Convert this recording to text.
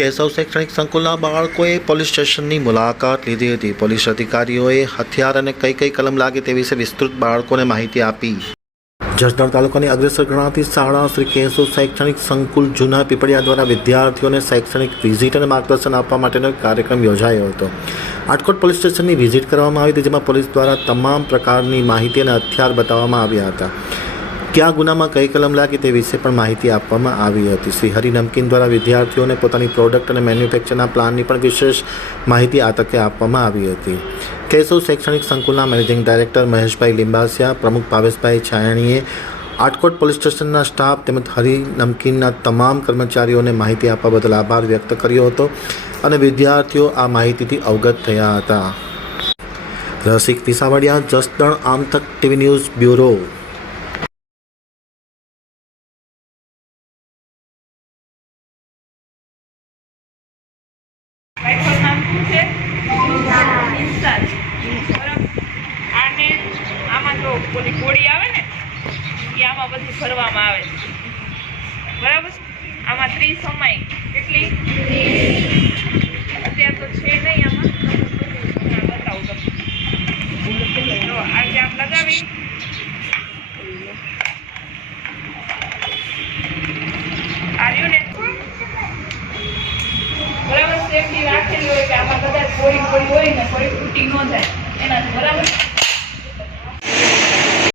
કેશવ શૈક્ષણિક સંકુલના બાળકોએ પોલીસ સ્ટેશનની મુલાકાત લીધી હતી. પોલીસ અધિકારીઓએ હથિયાર અને કઈ કઈ કલમ લાગે તે વિશે વિસ્તૃત બાળકોને માહિતી આપી. જસદણ તાલુકાની અગ્રેસર ગણાતી શાળા શ્રી કેશવ શૈક્ષણિક સંકુલ જૂના પીપળિયા દ્વારા વિદ્યાર્થીઓને શૈક્ષણિક વિઝિટ અને માર્ગદર્શન આપવા માટેનો કાર્યક્રમ યોજાયો હતો. આટકોટ પોલીસ સ્ટેશનની વિઝિટ કરવામાં આવી હતી, જેમાં પોલીસ દ્વારા તમામ પ્રકારની માહિતી અને હથિયાર બતાવવામાં આવ્યા હતા. કયા ગુનામાં કઈ કલમ લાગી તે વિશે પણ માહિતી આપવામાં આવી હતી. શ્રી હરિ નમકીન દ્વારા વિદ્યાર્થીઓને પોતાની પ્રોડક્ટ અને મેન્યુફેક્ચરના પ્લાનની પણ વિશેષ માહિતી આ તકે આપવામાં આવી હતી. કેશવ શૈક્ષણિક સંકુલના મેનેજિંગ ડાયરેક્ટર મહેશભાઈ લિંબાસિયા, પ્રમુખ ભાવેશભાઈ છાયણીએ આટકોટ પોલીસ સ્ટેશનના સ્ટાફ તેમજ હરિ નમકીનના તમામ કર્મચારીઓને માહિતી આપવા બદલ આભાર વ્યક્ત કર્યો હતો અને વિદ્યાર્થીઓ આ માહિતીથી અવગત થયા હતા. રસિક વિસાવડિયા, જસદણ આમતક ટીવી ન્યૂઝ બ્યુરો છે? ઇન્સાજ બરાબર? આને આમાં જો ઓલી ગોળી આવે ને, એ આમાં બધી ભરવામાં આવે છે. બરાબર આમાં ત્રીસ સમય. કેટલી અત્યારે તો છે નહીં આમાં હમણાં બતાવું તમને જો આજે આમ લગાવી આવ્યું ને બરાબર સેફટી રાખેલી હોય કે આમાં કદાચ થોડી થોડી હોય ને કોઈ તૂટી ન જાય. એનાથી બરાબર?